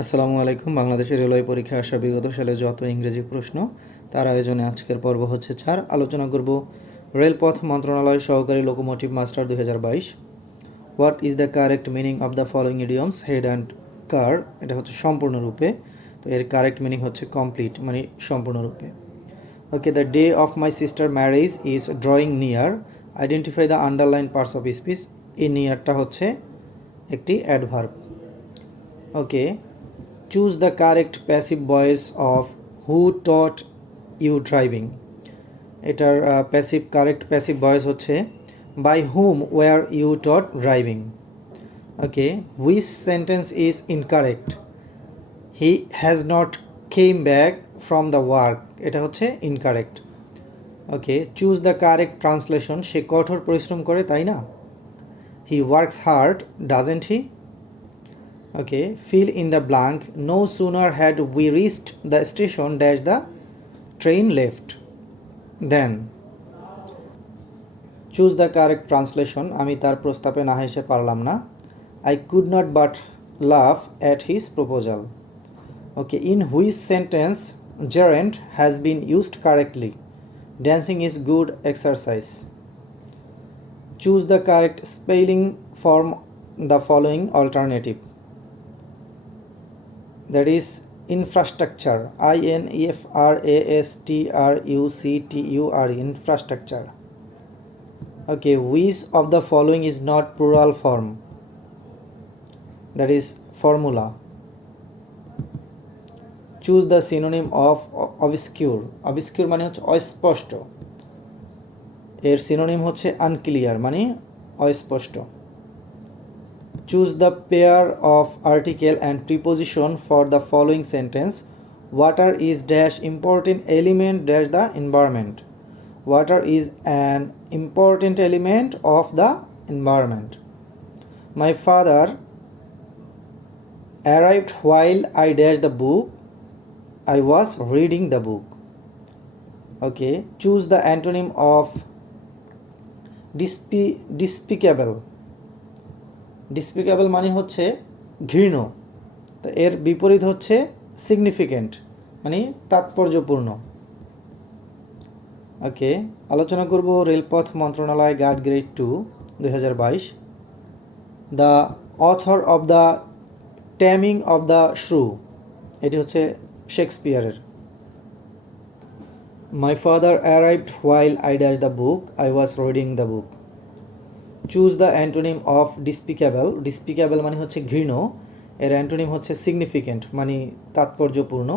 আসসালামু আলাইকুম। বাংলাদেশের রেলওয়ে পরীক্ষায় আসা বিগত সালে যত ইংরেজি প্রশ্ন তার আয়োজনে আজকের পর্ব হচ্ছে 4। আলোচনা করব রেলপথ মন্ত্রণালয় সহকারী locomotive master 2022। What is the correct meaning of the following idioms? Head and কার, এটা হচ্ছে সম্পূর্ণরূপে, তো এর কারেক্ট মিনিং হচ্ছে কমপ্লিট, মানে সম্পূর্ণরূপে। Okay, the day of my sister marriage is drawing near. Identify the underline parts of speech. এই নিয়ারটা হচ্ছে একটি adverb. Okay, choose the correct passive voice of who taught you driving. এটার correct passive voice হচ্ছে by whom were you taught driving. Okay, which sentence is incorrect? He has not came back from the work, এটা হচ্ছে incorrect. Okay, choose the correct translation. সে কঠোর পরিশ্রম করে, তাই না? He works hard, doesn't he? Okay, fill in the blank. No sooner had we reached the station dash the train left then. Choose the correct translation. আমি তার প্রস্তাবে না হেসে পারলাম না। I could not but laugh at his proposal. Okay, in which sentence gerund has been used correctly? Dancing is good exercise. Choose the correct spelling form the following alternative. That is infrastructure, infrastructure, infrastructure. Okay, which of the following is not plural form? That is formula. Choose the synonym of obscure. Obscure মানে হচ্ছে অস্পষ্ট, এর synonym হচ্ছে unclear মানে অস্পষ্ট. Choose the pair of article and preposition for the following sentence. Water is dash important element dash the environment. Water is an important element of the environment. My father arrived while I dash the book. I was reading the book. Okay, choose the antonym of despicable. ডিসপিকেবল মানে হচ্ছে ঘৃণ্য, তো এর বিপরীত হচ্ছে সিগনিফিক্যান্ট মানে তাৎপর্যপূর্ণ। ওকে, আলোচনা করব রেলপথ মন্ত্রণালয় guard grade 2 2022। The author of the taming of the shrew, এটি হচ্ছে শেক্সপিয়ারের। My father arrived while I dash the book, I was reading the book. Choose the antonym of despicable. Despicable মানে হচ্ছে ঘৃণ্য, এর অ্যান্টোনিম হচ্ছে সিগনিফিক্যান্ট মানে তাৎপর্যপূর্ণ।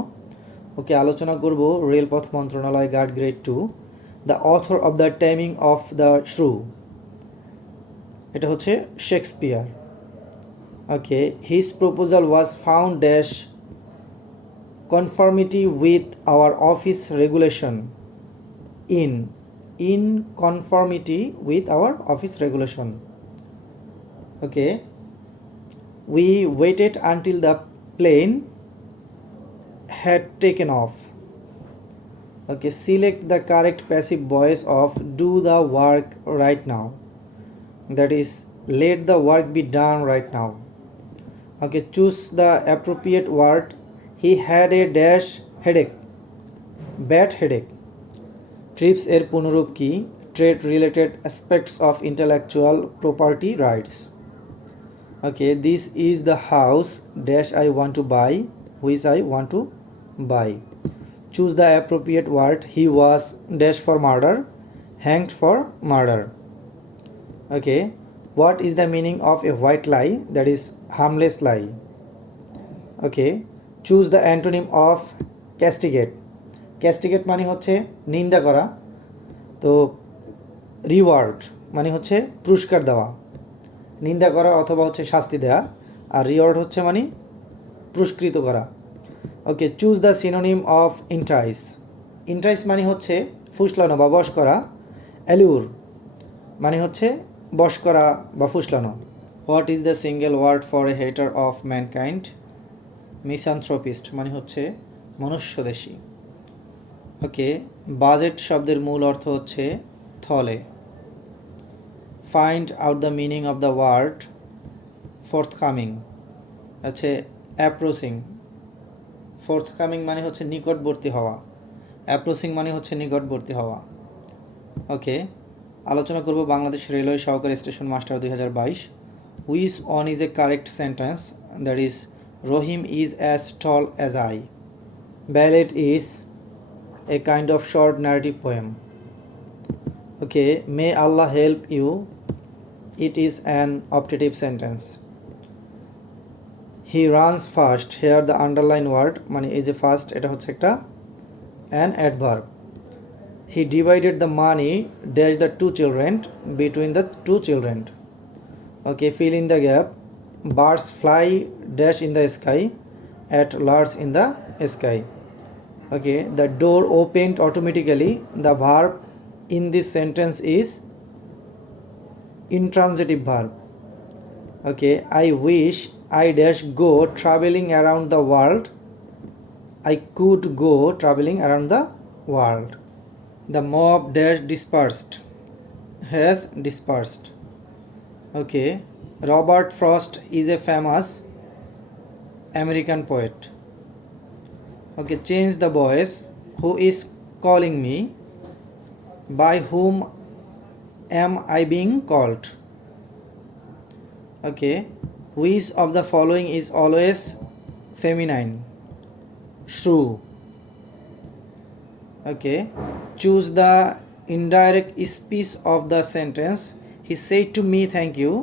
ওকে, আলোচনা করব রেলপথ মন্ত্রণালয় guard grade 2 the author of the timing of the shrew, এটা হচ্ছে Shakespeare. Okay, his proposal was found dash conformity with our office regulation in conformity with our office regulation. Okay, we waited until the plane had taken off. Okay, select the correct passive voice of do the work right now. That is let the work be done right now. Okay, choose the appropriate word. He had a dash headache, bad headache. TRIPS এর পুনরূপ কি? Trade related aspects of intellectual property rights. Okay, this is the house dash I want to buy, which I want to buy. Choose the appropriate word. He was dash for murder, hanged for murder. Okay, what is the meaning of a white lie? That is harmless lie. Okay, choose the antonym of castigate. Castigate মানে হচ্ছে নিন্দা করা, তো রিওয়ার্ড মানে হচ্ছে পুরস্কার দেওয়া। নিন্দা করা অথবা হচ্ছে শাস্তি দেওয়া, আর রিওয়ার্ড হচ্ছে মানে পুরস্কৃত করা। ওকে, চুজ দ্য সিনোনিম অফ ইন্টাইস। ইন্টাইস মানে হচ্ছে ফুসলানো বা বশ করা। অ্যালিউর মানে হচ্ছে বশ করা বা ফুসলানো। What is the single word for a hater of mankind? Misanthropist মানে হচ্ছে মনুষ্যদেশী। ওকে, বাজেট শব্দের মূল অর্থ হচ্ছে থলে। Find out the meaning of the word forthcoming. আছে অ্যাপ্রোচিং। ফোর্থকামিং মানে হচ্ছে নিকটবর্তী হওয়া, অ্যাপ্রোচিং মানে হচ্ছে নিকটবর্তী হওয়া। ওকে, আলোচনা করব বাংলাদেশ রেলওয়ে সহকারী station master 2022। Which on is a correct sentence? That is Rahim is as tall as I. Ballot is a kind of short narrative poem. Okay, may Allah help you. It is an optative sentence. He runs fast. Here the underline word মানে এই যে ফাস্ট এটা হচ্ছে একটা an adverb. He divided the money dash the two children between the two children. Okay, fill in the gap. Birds fly dash in the sky at large in the sky. Okay, the door opened automatically. The verb in this sentence is intransitive verb. Okay, I wish I dash go traveling around the world. I could go traveling around the world. The mob dash dispersed, has dispersed. Okay, Robert Frost is a famous American poet. Okay, change the voice. Who is calling me? By whom am I being called? Okay, which of the following is always feminine? Shrew. Okay, choose the indirect speech of the sentence. He said to me thank you.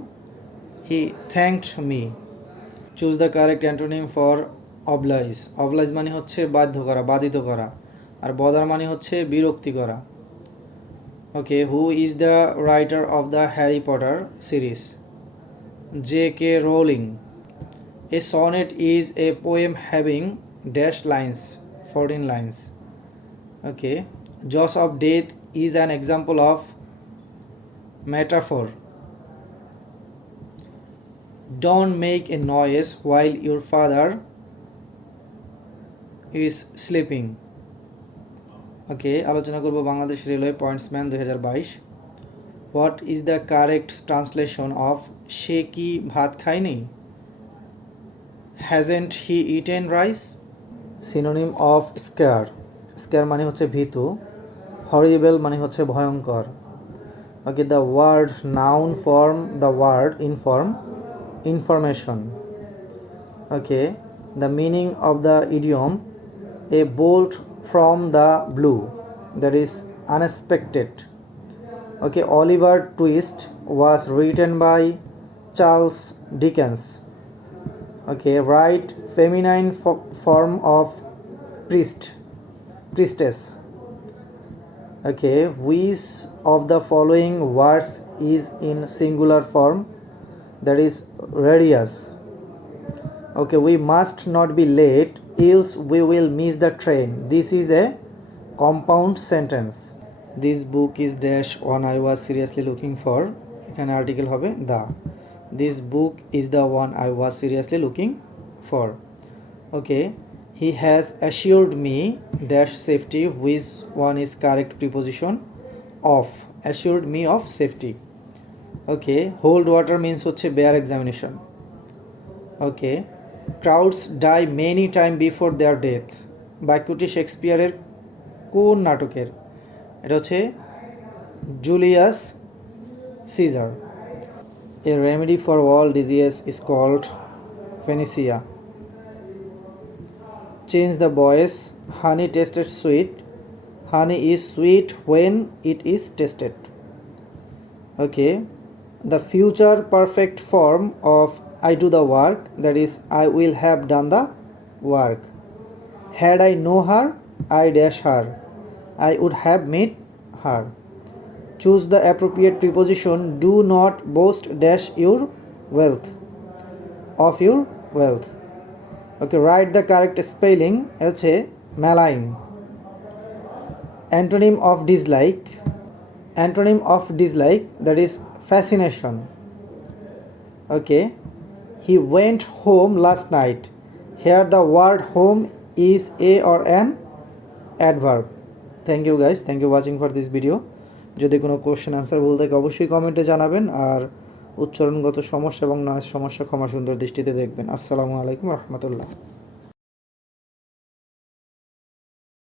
He thanked me. Choose the correct antonym for oblige. Oblige মানে হচ্ছে বাধ্য করা, বাধিত করা, আর bother মানে হচ্ছে বিরক্তি করা। Okay, who is the writer of the Harry Potter series? J.K. Rowling. A sonnet is a poem having dash lines, 14 lines. Okay, jaws of death is an example of metaphor. Don't make a noise while your father is sleeping. Okay, আলোচনা করব Bangladesh railway pointsman 2022। What is the correct translation of সে কি ভাত খায়নি? Hasn't he eaten rice? Synonym of scare. Scare মানে হচ্ছে ভীতু, horrible মানে হচ্ছে ভয়ঙ্কর। Okay, the word noun form, the word inform, information. Okay, the meaning of the idiom a bolt from the blue, that is unexpected. Okay, Oliver Twist was written by Charles Dickens. Okay, write feminine form of priestess. Okay, which of the following words is in singular form? That is radius. Okay, we must not be late, else we will miss the train. This is a compound sentence. This book is dash one I was seriously looking for. এখানে আর্টিকেল হবে the. This book is the one I was seriously looking for. Okay, he has assured me dash safety. Which one is correct preposition? Of. Assured me of safety. Okay, hold water means হচ্ছে bear examination. Okay, crowds die many times before their death. বাক্যটি শেক্সপিয়ারের কোন নাটকের? এটা হচ্ছে Julius Caesar. A remedy for all disease is called phanesia. Change the voice. Honey tasted sweet. Honey is sweet when it is tasted. Okay, the future perfect form of I do the work, that is I will have done the work. Had I know her, I dash her. I would have met her. Choose the appropriate preposition. Do not boast dash your wealth, of your wealth. Okay, write the correct spelling. হচ্ছে malign. Antonym of dislike. Antonym of dislike, that is fascination. Okay, he went home last night. Here the word home is a or an adverb. Thank you guys, thank you watching for this video. যদি কোনো question answer ভুল থাকে অবশ্যই কমেন্টে জানাবেন, আর উচ্চারণগত সমস্যা এবং নয়েজ সমস্যা ক্ষমা সুন্দর দৃষ্টিতে দেখবেন। আসসালামু আলাইকুম রহমতুল্লাহ।